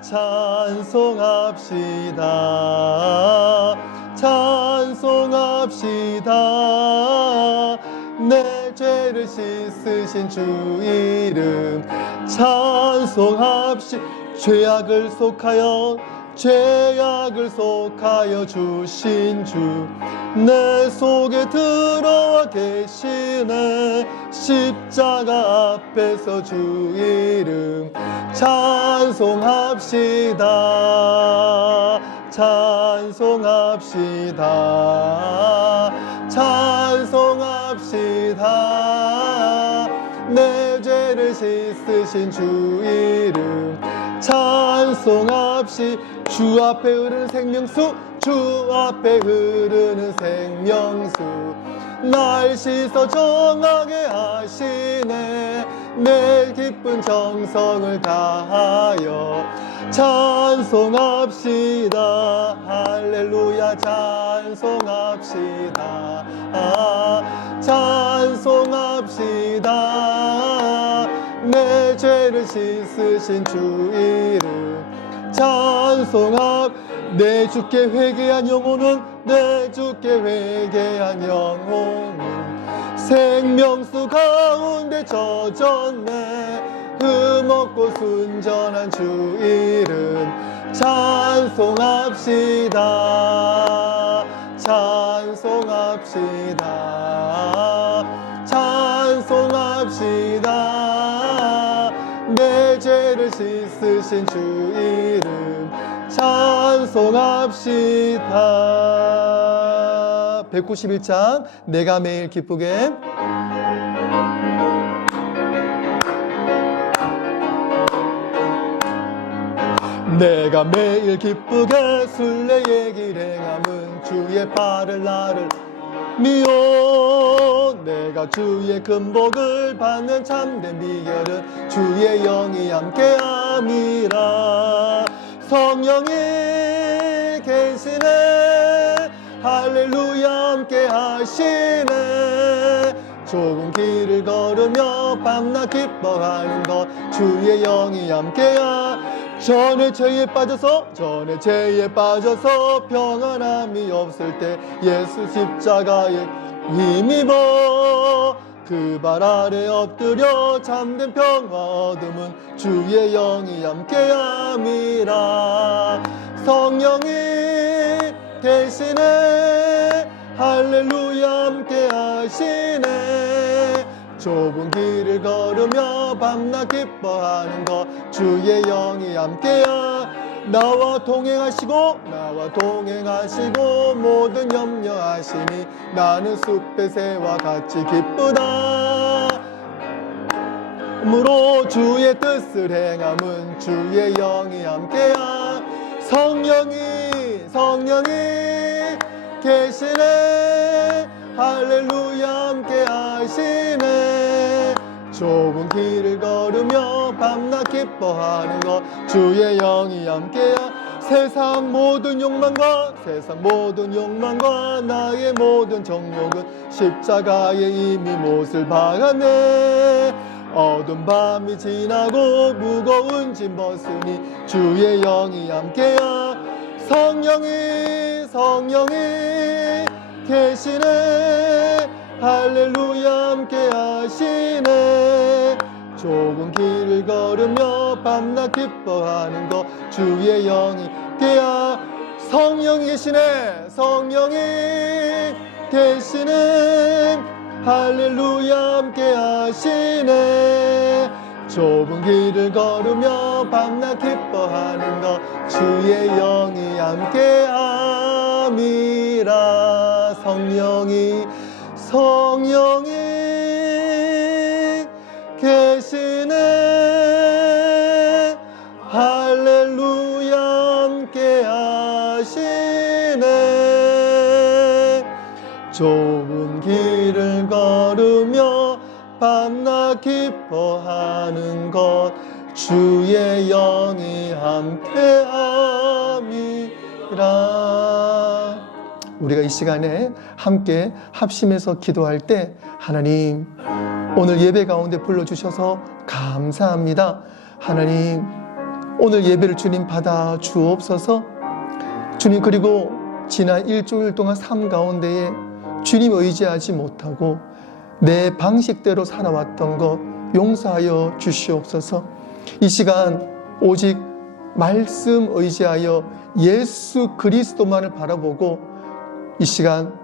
찬송합시다. 찬송합시다. 내 죄를 씻으신 주 이름 찬송합시다. 죄악을 속하여 주신 주 내 속에 들어와 계시네. 십자가 앞에서 주 이름 찬송합시다. 찬송합시다. 찬송합시다. 내 죄를 씻으신 주 이름 찬송합시다. 주 앞에 흐르는 생명수, 주 앞에 흐르는 생명수 날 씻어 정하게 하시네. 내 기쁜 정성을 다하여 찬송합시다. 할렐루야. 찬송합시다. 찬송합시다. 내 죄를 씻으신 주 이름 찬송합. 내 주께 회개한 영혼은 내 주께 회개한 영혼은 생명수 가운데 젖었네. 흠없고 순전한 주 이름 찬송합시다. 찬송합시다. 찬송합시다. 내 죄를 씻으신 주 이름 찬송합시다. 191장 내가 매일 기쁘게 내가 매일 기쁘게 순례의 길 행함은 주의 팔을 나를 미워. 내가 주의 금복을 받는 참된 비결은 주의 영이 함께함이라. 성령이 계시네. 할렐루야. 함께 하시네. 좁은 길을 걸으며 밤낮 기뻐하는 것 주의 영이 함께야. 전에 죄에 빠져서 평안함이 없을 때 예수 십자가에 힘입어 그 발 아래 엎드려 참된 평화 얻음은 주의 영이 함께함이라. 성령이 계시네. 할렐루야. 함께 하시네. 좁은 길을 걸으며 밤낮 기뻐하는 것 주의 영이 함께야. 나와 동행하시고 모든 염려하시니 나는 숲의 새와 같이 기쁘다. 그러므로 주의 뜻을 행함은 주의 영이 함께야. 성령이 계시네. 할렐루야. 함께 하시네. 좁은 길을 걸으며 밤낮 기뻐하는 것 주의 영이 함께야. 세상 모든 욕망과 나의 모든 정욕은 십자가에 이미 못을 박았네. 어두운 밤이 지나고 무거운 짐 벗으니 주의 영이 함께야. 성령이 계시네. 할렐루야. 함께 하시네. 좁은 길을 걸으며 밤낮 기뻐하는 것 주의 영이 함께야. 성령이 계시네. 할렐루야. 함께 하시네. 좁은 길을 걸으며 밤낮 기뻐하는 것 주의 영이 함께함이라. 성령이 계시네. 할렐루야. 함께 하시네. 좁은 길을 걸으며 밤낮 기뻐하는 것 주의 영이 함께함이라. 우리가 이 시간에 함께 합심해서 기도할 때 하나님 오늘 예배 가운데 불러주셔서 감사합니다. 하나님 오늘 예배를 주님 받아 주옵소서. 주님, 그리고 지난 일주일 동안 삶 가운데에 주님 의지하지 못하고 내 방식대로 살아왔던 것 용서하여 주시옵소서. 이 시간 오직 말씀 의지하여 예수 그리스도만을 바라보고 이 시간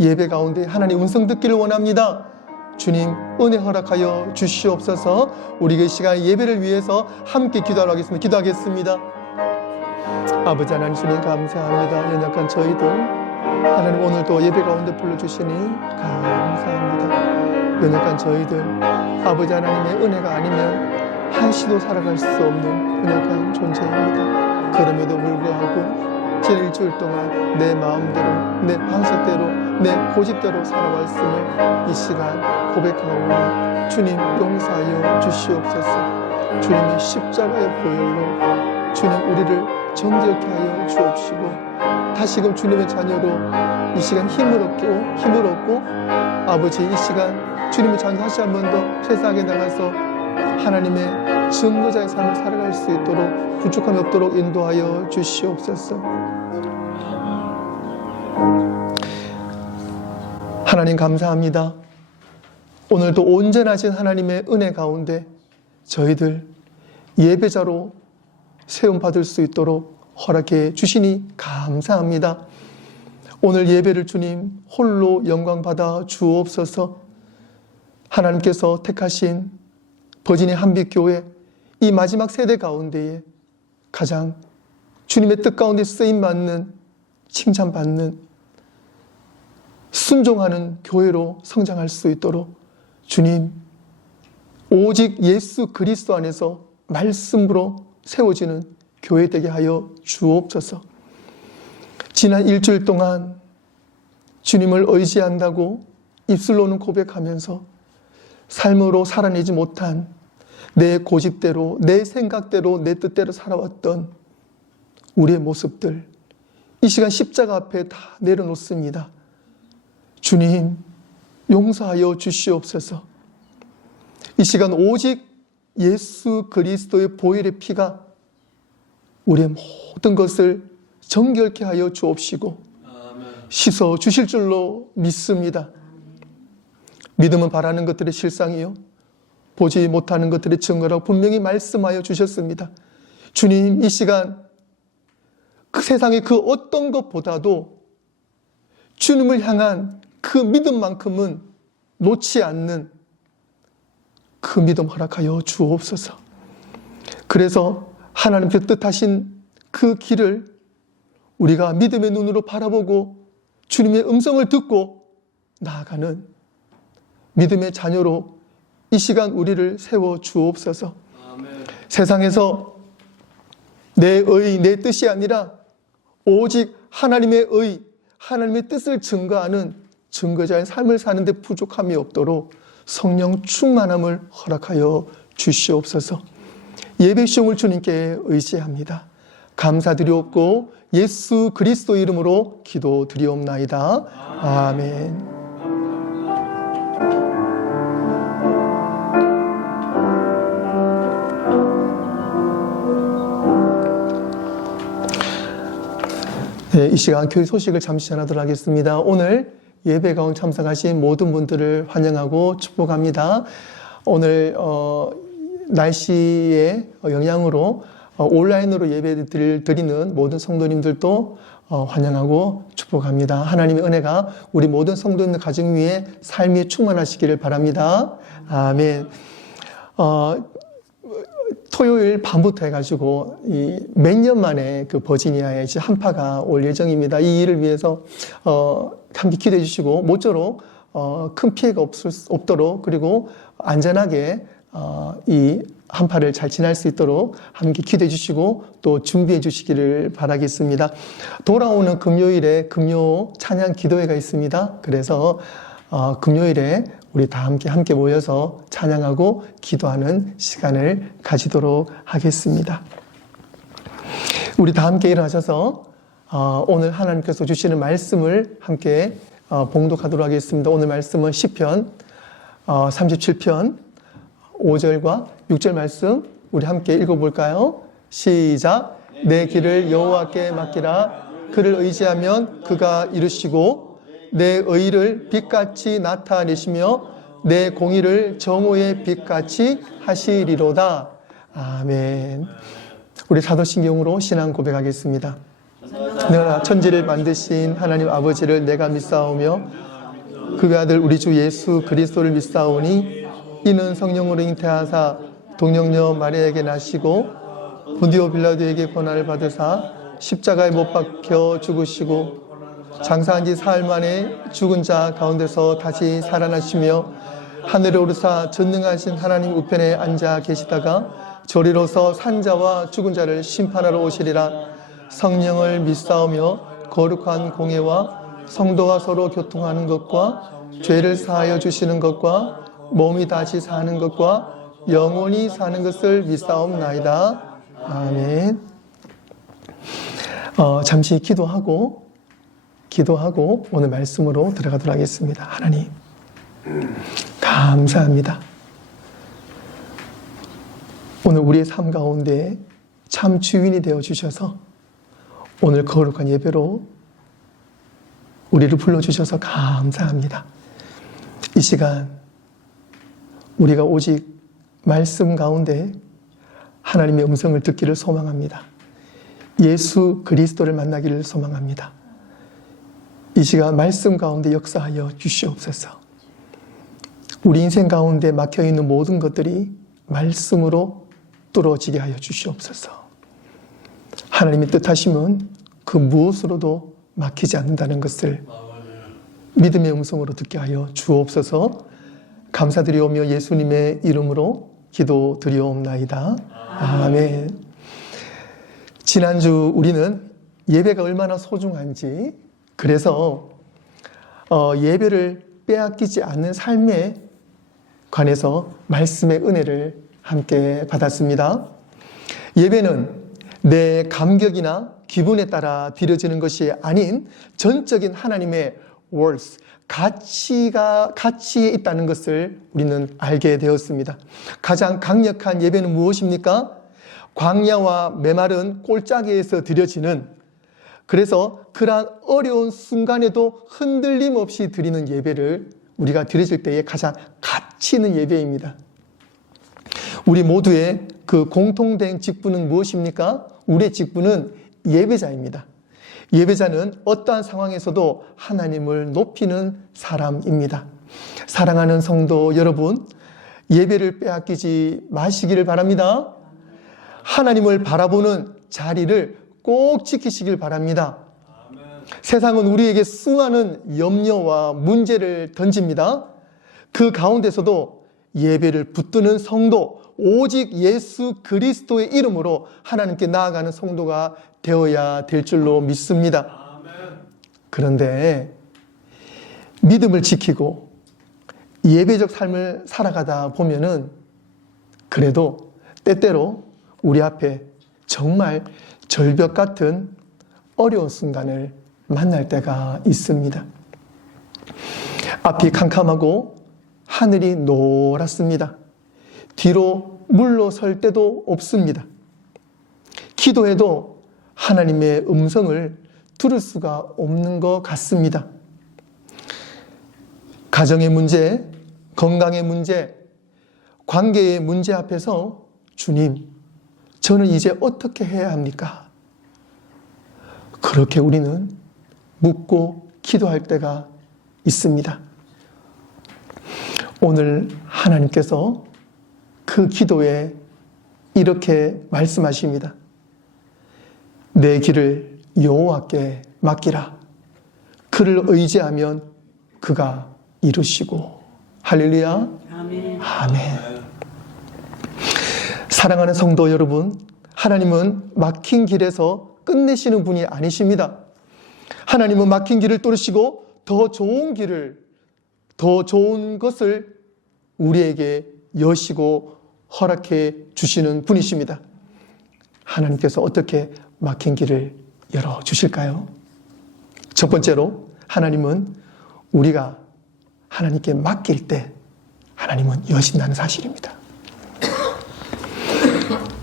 예배 가운데 하나님 음성 듣기를 원합니다. 주님 은혜 허락하여 주시옵소서. 우리가 이 시간 예배를 위해서 함께 기도하겠습니다. 아버지 하나님, 주님 감사합니다. 연약한 저희들 하나님 오늘도 예배 가운데 불러주시니 감사합니다. 연약한 저희들 아버지 하나님의 은혜가 아니면 한시도 살아갈 수 없는 연약한 존재입니다. 그럼에도 불구하고 지난 일주일 동안 내 마음대로, 내 방식대로, 내 고집대로 살아왔음을 이 시간 고백하오니 주님 용서하여 주시옵소서. 주님의 십자가의 보혈로 주님 우리를 정결케 하여 주옵시고 다시금 주님의 자녀로 이 시간 힘을 얻고 아버지 이 시간 주님의 자녀 다시 한 번 더 세상에 나가서 하나님의 증거자의 삶을 살아갈 수 있도록 부족함이 없도록 인도하여 주시옵소서. 하나님 감사합니다. 오늘도 온전하신 하나님의 은혜 가운데 저희들 예배자로 세움받을 수 있도록 허락해 주시니 감사합니다. 오늘 예배를 주님 홀로 영광받아 주옵소서. 하나님께서 택하신 버지니 한빛교회 이 마지막 세대 가운데에 가장 주님의 뜻 가운데 쓰임받는, 칭찬받는, 순종하는 교회로 성장할 수 있도록 주님 오직 예수 그리스도 안에서 말씀으로 세워지는 교회 되게 하여 주옵소서. 지난 일주일 동안 주님을 의지한다고 입술로는 고백하면서 삶으로 살아내지 못한 내 고집대로, 내 생각대로, 내 뜻대로 살아왔던 우리의 모습들 이 시간 십자가 앞에 다 내려놓습니다. 주님 용서하여 주시옵소서. 이 시간 오직 예수 그리스도의 보혈의 피가 우리의 모든 것을 정결케 하여 주옵시고 씻어 주실 줄로 믿습니다. 믿음은 바라는 것들의 실상이요 보지 못하는 것들의 증거라고 분명히 말씀하여 주셨습니다. 주님 이 시간 그 세상의 그 어떤 것보다도 주님을 향한 그 믿음만큼은 놓지 않는 그 믿음 허락하여 주옵소서. 그래서 하나님께서 뜻하신 그 길을 우리가 믿음의 눈으로 바라보고 주님의 음성을 듣고 나아가는 믿음의 자녀로 이 시간 우리를 세워 주옵소서. 아멘. 세상에서 내 의, 내 뜻이 아니라 오직 하나님의 의, 하나님의 뜻을 증거하는 증거자의 삶을 사는데 부족함이 없도록 성령 충만함을 허락하여 주시옵소서. 예배 시험을 주님께 의지합니다. 감사드리옵고 예수 그리스도 이름으로 기도드리옵나이다. 아멘. 네, 이 시간 교회 소식을 잠시 전하도록 하겠습니다. 오늘 예배 가운데 참석하신 모든 분들을 환영하고 축복합니다. 오늘 날씨의 영향으로 온라인으로 예배를 드리는 모든 성도님들도 환영하고 축복합니다. 하나님의 은혜가 우리 모든 성도님들 가정 위에 삶이 충만하시기를 바랍니다. 아멘. 토요일 밤부터 해가지고 몇 년 만에 그 버지니아에 한파가 올 예정입니다. 이 일을 위해서 함께 기도해 주시고 모쪼록 큰 피해가 없도록 그리고 안전하게 이 한파를 잘 지날 수 있도록 함께 기도해 주시고 또 준비해 주시기를 바라겠습니다. 돌아오는 금요일에 금요 찬양 기도회가 있습니다. 그래서 금요일에 우리 다 함께 모여서 찬양하고 기도하는 시간을 가지도록 하겠습니다. 우리 다 함께 일어나셔서 오늘 하나님께서 주시는 말씀을 함께 봉독하도록 하겠습니다. 오늘 말씀은 시편 37편 5절과 6절 말씀 우리 함께 읽어볼까요? 시작. 내 길을 여호와께 맡기라. 그를 의지하면 그가 이루시고 내 의를 빛같이 나타내시며 내 공의를 정오의 빛같이 하시리로다. 아멘. 우리 사도신경으로 신앙 고백하겠습니다. 내가 천지를 만드신 하나님 아버지를 내가 믿사오며 그의 아들 우리 주 예수 그리스도를 믿사오니 이는 성령으로 잉태하사 동정녀 마리아에게 나시고 본디오 빌라도에게 고난을 받으사 십자가에 못 박혀 죽으시고 장사한 지 사흘 만에 죽은 자 가운데서 다시 살아나시며 하늘에 오르사 전능하신 하나님 우편에 앉아 계시다가 저리로서 산자와 죽은 자를 심판하러 오시리라. 성령을 믿사오며 거룩한 공예와 성도가 서로 교통하는 것과 죄를 사하여 주시는 것과 몸이 다시 사는 것과 영원히 사는 것을 믿사옵나이다. 아멘. 잠시 기도하고 오늘 말씀으로 들어가도록 하겠습니다. 하나님 감사합니다. 오늘 우리의 삶 가운데 참 주인이 되어 주셔서 오늘 거룩한 예배로 우리를 불러주셔서 감사합니다. 이 시간 우리가 오직 말씀 가운데 하나님의 음성을 듣기를 소망합니다. 예수 그리스도를 만나기를 소망합니다. 이 시간 말씀 가운데 역사하여 주시옵소서. 우리 인생 가운데 막혀있는 모든 것들이 말씀으로 뚫어지게 하여 주시옵소서. 하나님의 뜻하심은 그 무엇으로도 막히지 않는다는 것을 믿음의 음성으로 듣게 하여 주옵소서. 감사드리오며 예수님의 이름으로 기도드리옵나이다. 아멘. 지난주 우리는 예배가 얼마나 소중한지, 그래서 예배를 빼앗기지 않는 삶에 관해서 말씀의 은혜를 함께 받았습니다. 예배는 내 감격이나 기분에 따라 드려지는 것이 아닌 전적인 하나님의 worth, 가치에 있다는 것을 우리는 알게 되었습니다. 가장 강력한 예배는 무엇입니까? 광야와 메마른 꼴짜기에서 드려지는, 그래서 그러한 어려운 순간에도 흔들림 없이 드리는 예배를 우리가 드려질 때에 가장 가치 있는 예배입니다. 우리 모두의 그 공통된 직분은 무엇입니까? 우리의 직분은 예배자입니다. 예배자는 어떠한 상황에서도 하나님을 높이는 사람입니다. 사랑하는 성도 여러분, 예배를 빼앗기지 마시기를 바랍니다. 하나님을 바라보는 자리를 꼭 지키시길 바랍니다. 세상은 우리에게 수많은 염려와 문제를 던집니다. 그 가운데서도 예배를 붙드는 성도, 오직 예수 그리스도의 이름으로 하나님께 나아가는 성도가 되어야 될 줄로 믿습니다. 그런데 믿음을 지키고 예배적 삶을 살아가다 보면은 그래도 때때로 우리 앞에 정말 절벽 같은 어려운 순간을 만날 때가 있습니다. 앞이 캄캄하고 하늘이 노랗습니다. 뒤로 물러설 때도 없습니다. 기도해도 하나님의 음성을 들을 수가 없는 것 같습니다. 가정의 문제, 건강의 문제, 관계의 문제 앞에서 주님, 저는 이제 어떻게 해야 합니까? 그렇게 우리는 묻고 기도할 때가 있습니다. 오늘 하나님께서 그 기도에 이렇게 말씀하십니다. 내 길을 여호와께 맡기라. 그를 의지하면 그가 이루시고. 할렐루야. 아멘. 아멘. 사랑하는 성도 여러분, 하나님은 막힌 길에서 끝내시는 분이 아니십니다. 하나님은 막힌 길을 뚫으시고 더 좋은 길을, 더 좋은 것을 우리에게 여시고 허락해 주시는 분이십니다. 하나님께서 어떻게 막힌 길을 열어주실까요? 첫 번째로 하나님은 우리가 하나님께 맡길 때 하나님은 여신다는 사실입니다.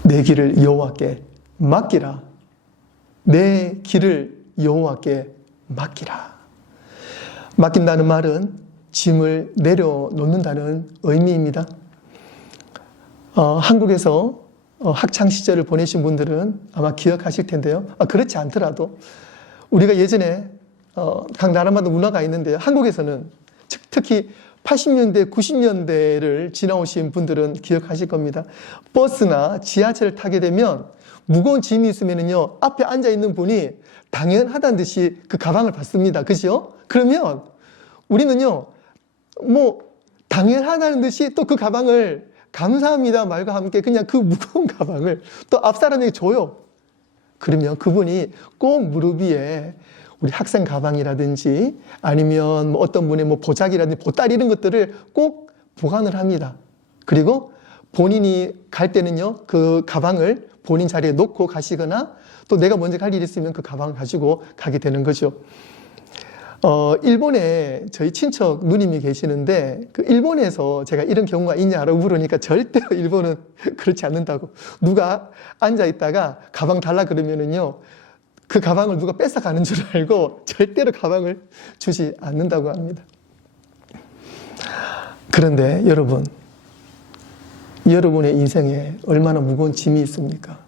내 길을 여호와께 맡기라. 내 길을 여호와께 맡기라. 맡긴다는 말은 짐을 내려놓는다는 의미입니다. 한국에서 학창 시절을 보내신 분들은 아마 기억하실 텐데요. 그렇지 않더라도 우리가 예전에 각 나라마다 문화가 있는데요. 한국에서는 특히 80년대, 90년대를 지나오신 분들은 기억하실 겁니다. 버스나 지하철을 타게 되면 무거운 짐이 있으면요, 앞에 앉아 있는 분이 당연하다는 듯이 그 가방을 받습니다. 그죠? 그러면 우리는요, 당연하다는 듯이 또 그 가방을 감사합니다 말과 함께 그냥 그 무거운 가방을 또 앞 사람에게 줘요. 그러면 그분이 꼭 무릎 위에 우리 학생 가방이라든지 아니면 어떤 분의 보자기라든지 보따리 이런 것들을 꼭 보관을 합니다. 그리고 본인이 갈 때는요, 그 가방을 본인 자리에 놓고 가시거나 또 내가 먼저 갈 일이 있으면 그 가방을 가지고 가게 되는 거죠. 일본에 저희 친척 누님이 계시는데 그 일본에서 제가 이런 경우가 있냐라고 물으니까 절대로 일본은 그렇지 않는다고. 누가 앉아 있다가 가방 달라 그러면은요, 그 가방을 누가 뺏어가는 줄 알고 절대로 가방을 주지 않는다고 합니다. 그런데 여러분, 여러분의 인생에 얼마나 무거운 짐이 있습니까?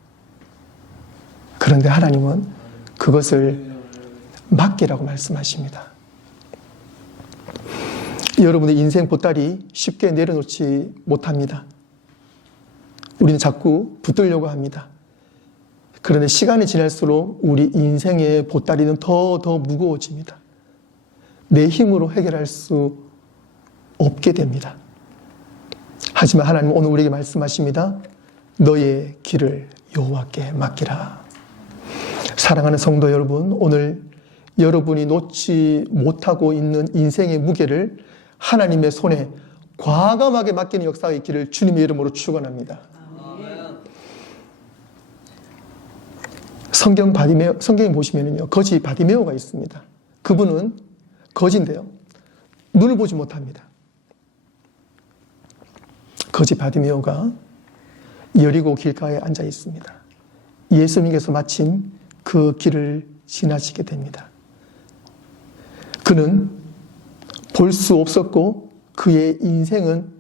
그런데 하나님은 그것을 맡기라고 말씀하십니다. 여러분의 인생 보따리 쉽게 내려놓지 못합니다. 우리는 자꾸 붙들려고 합니다. 그런데 시간이 지날수록 우리 인생의 보따리는 더 무거워집니다. 내 힘으로 해결할 수 없게 됩니다. 하지만 하나님은 오늘 우리에게 말씀하십니다. 너의 길을 여호와께 맡기라. 사랑하는 성도 여러분, 오늘 여러분이 놓지 못하고 있는 인생의 무게를 하나님의 손에 과감하게 맡기는 역사가 있기를 주님의 이름으로 축원합니다. 성경에 보시면요, 거지 바디메오가 있습니다. 그분은 거지인데요, 눈을 보지 못합니다. 거지 바디메오가 여리고 길가에 앉아 있습니다. 예수님께서 마침 그 길을 지나시게 됩니다. 그는 볼 수 없었고 그의 인생은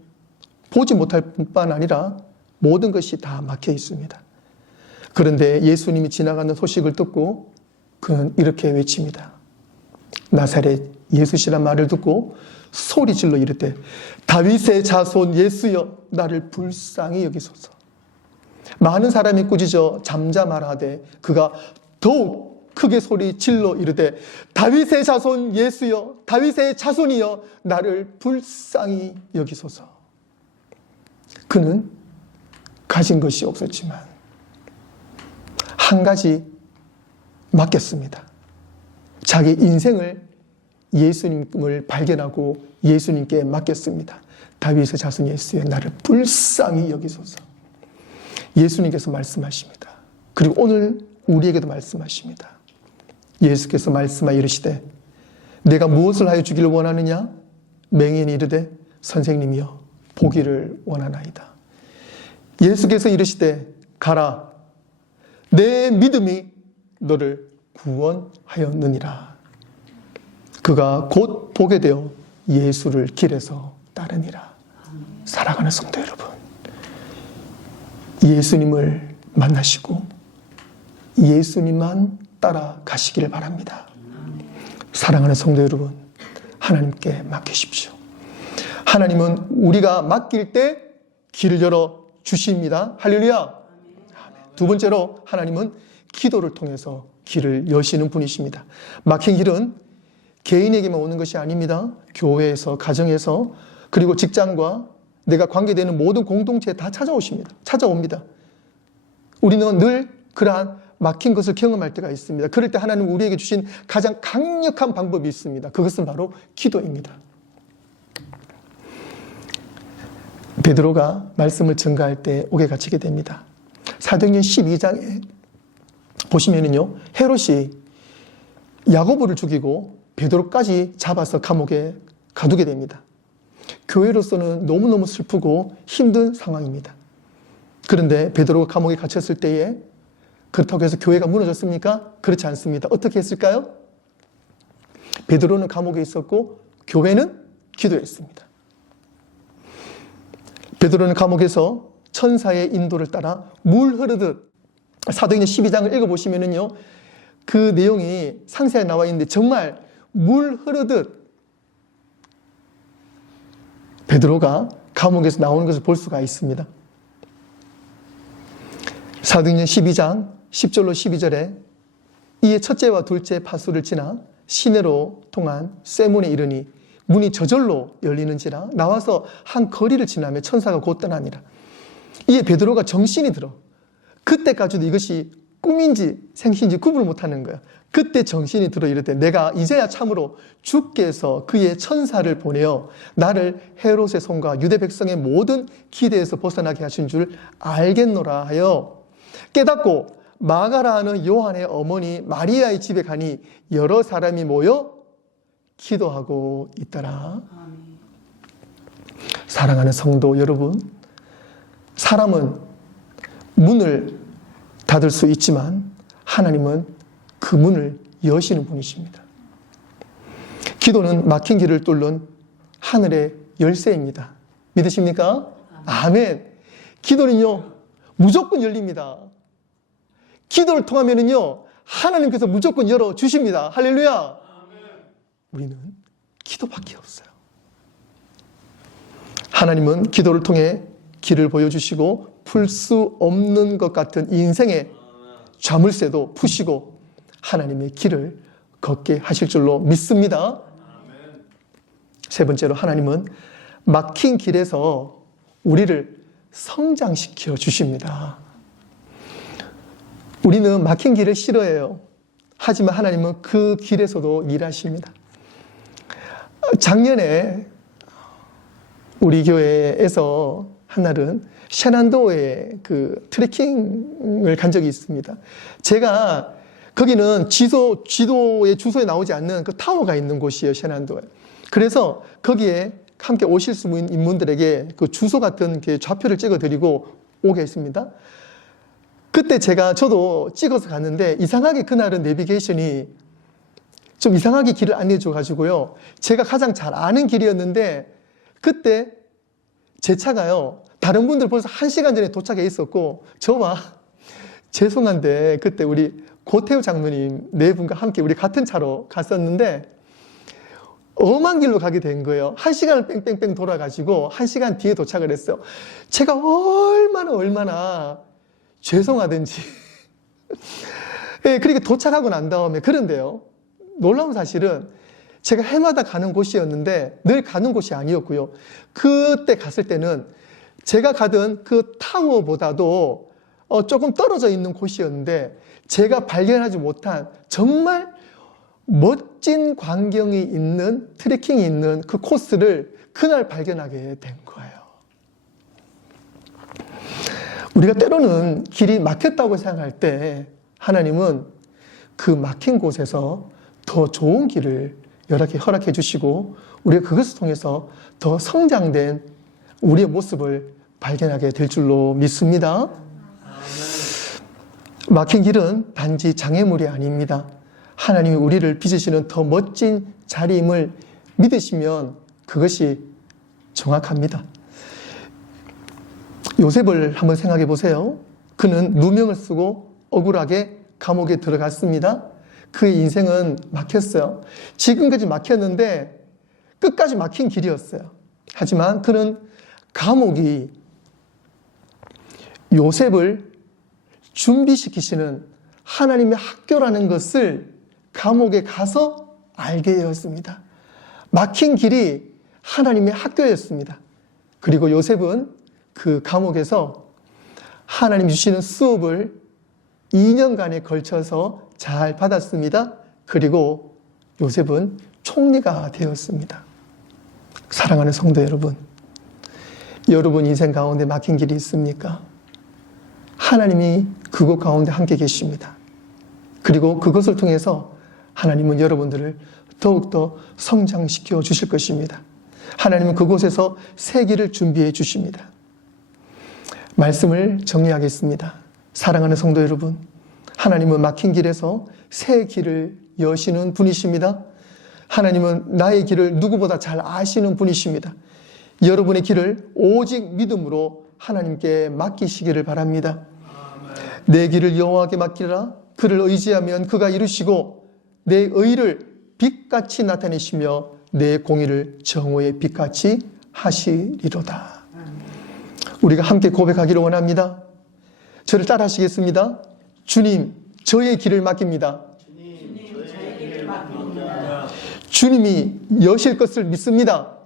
보지 못할 뿐만 아니라 모든 것이 다 막혀 있습니다. 그런데 예수님이 지나가는 소식을 듣고 그는 이렇게 외칩니다. 나사렛 예수시란 말을 듣고 소리질러 이르되 다윗의 자손 예수여 나를 불쌍히 여기소서. 많은 사람이 꾸짖어 잠잠하라하되 그가 더욱 크게 소리질러 이르되 다윗의 자손 예수여 다윗의 자손이여 나를 불쌍히 여기소서. 그는 가진 것이 없었지만 한 가지 맡겼습니다. 자기 인생을 예수님을 발견하고 예수님께 맡겼습니다. 다윗의 자손 예수여 나를 불쌍히 여기소서. 예수님께서 말씀하십니다. 그리고 오늘 우리에게도 말씀하십니다. 예수께서 말씀하여 이르시되 내가 무엇을 하여 주기를 원하느냐? 맹인이 이르되 선생님이여 보기를 원하나이다. 예수께서 이르시되 가라 내 믿음이 너를 구원하였느니라. 그가 곧 보게 되어 예수를 길에서 따르니라. 사랑하는 성도 여러분, 예수님을 만나시고 예수님만 따라가시기를 바랍니다. 사랑하는 성도 여러분, 하나님께 맡기십시오. 하나님은 우리가 맡길 때 길을 열어 주십니다. 할렐루야. 두 번째로 하나님은 기도를 통해서 길을 여시는 분이십니다. 막힌 길은 개인에게만 오는 것이 아닙니다. 교회에서, 가정에서, 그리고 직장과 내가 관계되는 모든 공동체에 다 찾아옵니다. 우리는 늘 그러한 막힌 것을 경험할 때가 있습니다. 그럴 때 하나님은 우리에게 주신 가장 강력한 방법이 있습니다. 그것은 바로 기도입니다. 베드로가 말씀을 전가할 때 옥에 갇히게 됩니다. 사도행전 12장에 보시면은요, 헤롯이 야고보를 죽이고 베드로까지 잡아서 감옥에 가두게 됩니다. 교회로서는 너무너무 슬프고 힘든 상황입니다. 그런데 베드로가 감옥에 갇혔을 때에 그렇다고 해서 교회가 무너졌습니까? 그렇지 않습니다. 어떻게 했을까요? 베드로는 감옥에 있었고 교회는 기도했습니다. 베드로는 감옥에서 천사의 인도를 따라 물 흐르듯, 사도행전 12장을 읽어보시면은요, 그 내용이 상세하게 나와 있는데 정말 물 흐르듯 베드로가 감옥에서 나오는 것을 볼 수가 있습니다. 사도행전 12장 10절로 12절에 이에 첫째와 둘째 파수를 지나 시내로 통한 쇠문에 이르니 문이 저절로 열리는지라 나와서 한 거리를 지나며 천사가 곧 떠나니라. 이에 베드로가 정신이 들어. 그때까지도 이것이 꿈인지 생신인지 구분을 못하는 거야. 그때 정신이 들어 이르되 내가 이제야 참으로 주께서 그의 천사를 보내어 나를 헤롯의 손과 유대 백성의 모든 기대에서 벗어나게 하신 줄 알겠노라 하여 깨닫고 마가라 하는 요한의 어머니 마리아의 집에 가니 여러 사람이 모여 기도하고 있더라. 사랑하는 성도 여러분, 사람은 문을 닫을 수 있지만 하나님은 그 문을 여시는 분이십니다. 기도는 막힌 길을 뚫는 하늘의 열쇠입니다. 믿으십니까? 아멘. 기도는요, 무조건 열립니다. 기도를 통하면은요, 하나님께서 무조건 열어주십니다. 할렐루야. 우리는 기도밖에 없어요. 하나님은 기도를 통해 길을 보여주시고 풀 수 없는 것 같은 인생의 자물쇠도 푸시고 하나님의 길을 걷게 하실 줄로 믿습니다. 세 번째로 하나님은 막힌 길에서 우리를 성장시켜 주십니다. 우리는 막힌 길을 싫어해요. 하지만 하나님은 그 길에서도 일하십니다. 작년에 우리 교회에서 한날은 셰난도에 그 트레킹을 간 적이 있습니다. 제가 거기는 지도의 주소에 나오지 않는 그 타워가 있는 곳이에요, 셰난도에. 그래서 거기에 함께 오실 수 있는 분들에게 그 주소 같은 좌표를 찍어드리고 오게 했습니다. 그때 저도 찍어서 갔는데 이상하게 그날은 내비게이션이 좀 이상하게 길을 안내해줘가지고요. 제가 가장 잘 아는 길이었는데 그때 제 차가요. 다른 분들 벌써 1시간 전에 도착해 있었고 저와 죄송한데 그때 우리 고태우 장로님 네 분과 함께 우리 같은 차로 갔었는데 엄한 길로 가게 된 거예요. 1시간을 뺑뺑뺑 돌아가지고 1시간 뒤에 도착을 했어요. 제가 얼마나 죄송하든지 예, 그렇게 도착하고 난 다음에 그런데요. 놀라운 사실은 제가 해마다 가는 곳이었는데 늘 가는 곳이 아니었고요. 그때 갔을 때는 제가 가던 그 타워보다도 조금 떨어져 있는 곳이었는데 제가 발견하지 못한 정말 멋진 광경이 있는 트레킹이 있는 그 코스를 그날 발견하게 된 거예요. 우리가 때로는 길이 막혔다고 생각할 때 하나님은 그 막힌 곳에서 더 좋은 길을 허락해 주시고 우리가 그것을 통해서 더 성장된 우리의 모습을 발견하게 될 줄로 믿습니다. 막힌 길은 단지 장애물이 아닙니다. 하나님이 우리를 빚으시는 더 멋진 자리임을 믿으시면 그것이 정확합니다. 요셉을 한번 생각해 보세요. 그는 누명을 쓰고 억울하게 감옥에 들어갔습니다. 그의 인생은 막혔어요. 지금까지 막혔는데 끝까지 막힌 길이었어요. 하지만 그는 감옥이 요셉을 준비시키시는 하나님의 학교라는 것을 감옥에 가서 알게 되었습니다. 막힌 길이 하나님의 학교였습니다. 그리고 요셉은 그 감옥에서 하나님 주시는 수업을 2년간에 걸쳐서 잘 받았습니다. 그리고 요셉은 총리가 되었습니다. 사랑하는 성도 여러분, 여러분 인생 가운데 막힌 길이 있습니까? 하나님이 그곳 가운데 함께 계십니다. 그리고 그것을 통해서 하나님은 여러분들을 더욱더 성장시켜 주실 것입니다. 하나님은 그곳에서 새 길을 준비해 주십니다. 말씀을 정리하겠습니다. 사랑하는 성도 여러분, 하나님은 막힌 길에서 새 길을 여시는 분이십니다. 하나님은 나의 길을 누구보다 잘 아시는 분이십니다. 여러분의 길을 오직 믿음으로 하나님께 맡기시기를 바랍니다. 내 길을 여호와께 맡기라. 그를 의지하면 그가 이루시고 내 의를 빛같이 나타내시며 내 공의를 정오의 빛같이 하시리로다. 우리가 함께 고백하기를 원합니다. 저를 따라하시겠습니다. 주님, 저의 길을 맡깁니다. 주님이 여실 것을 믿습니다.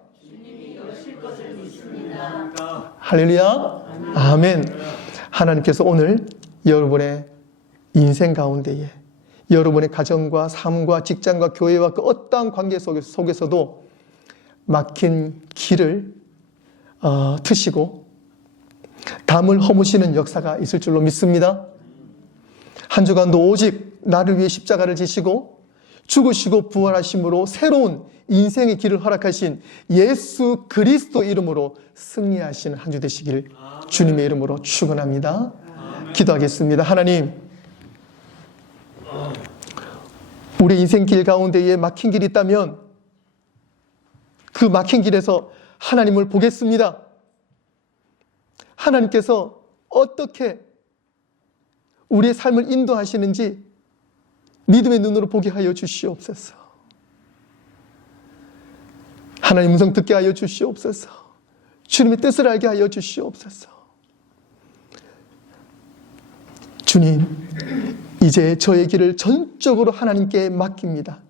할렐루야. 아멘. 하나님께서 오늘 여러분의 인생 가운데에 여러분의 가정과 삶과 직장과 교회와 그 어떠한 관계 속에서도 막힌 길을 트시고 담을 허무시는 역사가 있을 줄로 믿습니다. 한 주간도 오직 나를 위해 십자가를 지시고 죽으시고 부활하심으로 새로운 인생의 길을 허락하신 예수 그리스도 이름으로 승리하시는 한 주 되시길 주님의 이름으로 축원합니다. 기도하겠습니다. 하나님, 우리 인생길 가운데에 막힌 길이 있다면 그 막힌 길에서 하나님을 보겠습니다. 하나님께서 어떻게 우리의 삶을 인도하시는지 믿음의 눈으로 보게 하여 주시옵소서. 하나님 음성 듣게 하여 주시옵소서. 주님의 뜻을 알게 하여 주시옵소서. 주님, 이제 저의 길을 전적으로 하나님께 맡깁니다.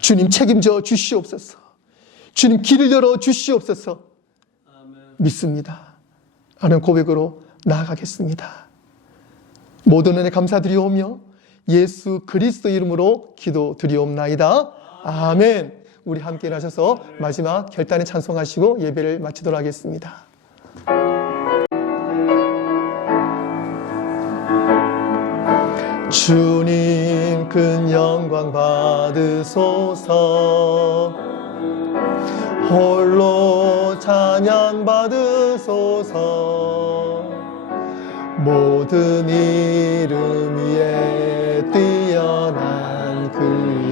주님 책임져 주시옵소서. 주님 길을 열어 주시옵소서. 믿습니다. 하는 고백으로 나아가겠습니다. 모든 은혜 감사드리오며 예수 그리스도 이름으로 기도드리옵나이다. 아멘. 우리 함께 일하셔서 마지막 결단에 찬송하시고 예배를 마치도록 하겠습니다. 주님 큰 영광 받으소서. 홀로 찬양 받으소서. 모든 이름 위에 뛰어난 그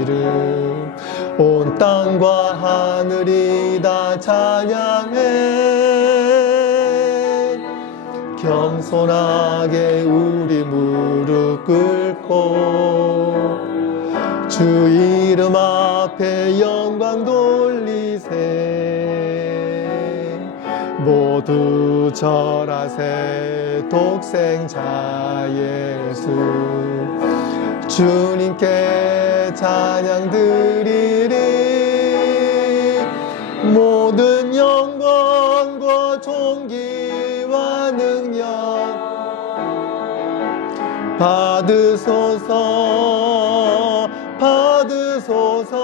이름 온 땅과 하늘이 다 찬양해. 겸손하게 우리 무릎 꿇고 주 이름 앞에 영광 돌리세. 모두 절하세. 독생자 예수 주님께 찬양 드리리. 모든 영광과 존귀와 능력 받으소서. 받으소서.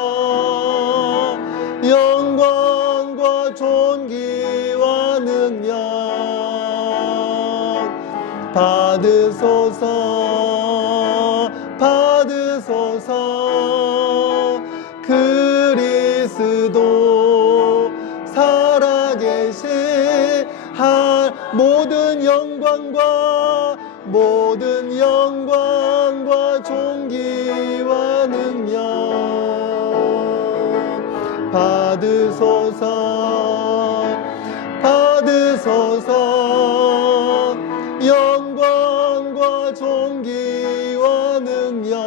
영광과 존귀와 능력 받으소서. 받으소서. 그리스도 살아계신 모든 영광과 존귀와 능력 받으소서. 받으소서. 영광과 존귀와 능력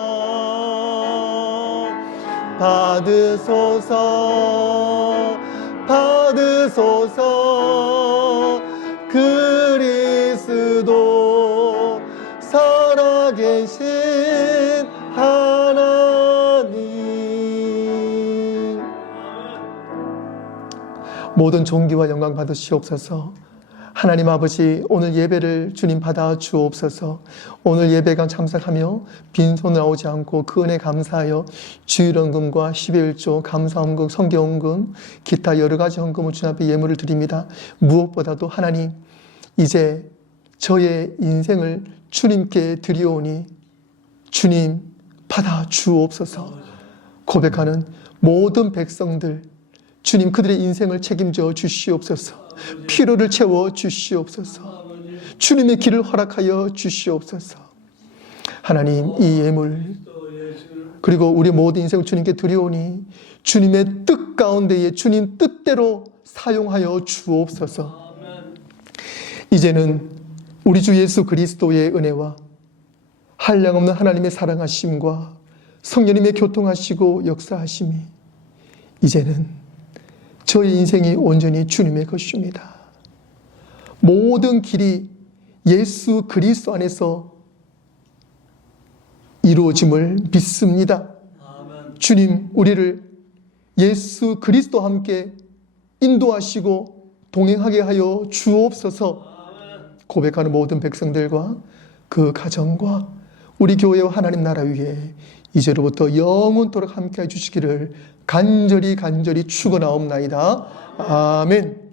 받으소서. 받으소서. 그리스도 살아계신 하나님. 모든 존귀와 영광 받으시옵소서. 하나님 아버지, 오늘 예배를 주님 받아 주옵소서. 오늘 예배가 참석하며 빈손 나오지 않고 그 은혜 감사하여 주일헌금과 11조 감사헌금, 성경헌금, 기타 여러 가지 헌금을 주님 앞에 예물을 드립니다. 무엇보다도 하나님, 이제 저의 인생을 주님께 드리오니 주님 받아 주옵소서. 고백하는 모든 백성들, 주님 그들의 인생을 책임져 주시옵소서. 피로를 채워 주시옵소서. 주님의 길을 허락하여 주시옵소서. 하나님 이 예물 그리고 우리 모든 인생을 주님께 드리오니 주님의 뜻 가운데에 주님 뜻대로 사용하여 주옵소서. 이제는 우리 주 예수 그리스도의 은혜와 한량없는 하나님의 사랑하심과 성령님의 교통하시고 역사하심이 이제는 저의 인생이 온전히 주님의 것입니다. 모든 길이 예수 그리스도 안에서 이루어짐을 믿습니다. 주님, 우리를 예수 그리스도와 함께 인도하시고 동행하게 하여 주옵소서. 고백하는 모든 백성들과 그 가정과 우리 교회와 하나님 나라 위에 이제로부터 영원토록 함께 해주시기를 간절히 축원하옵나이다. 아멘.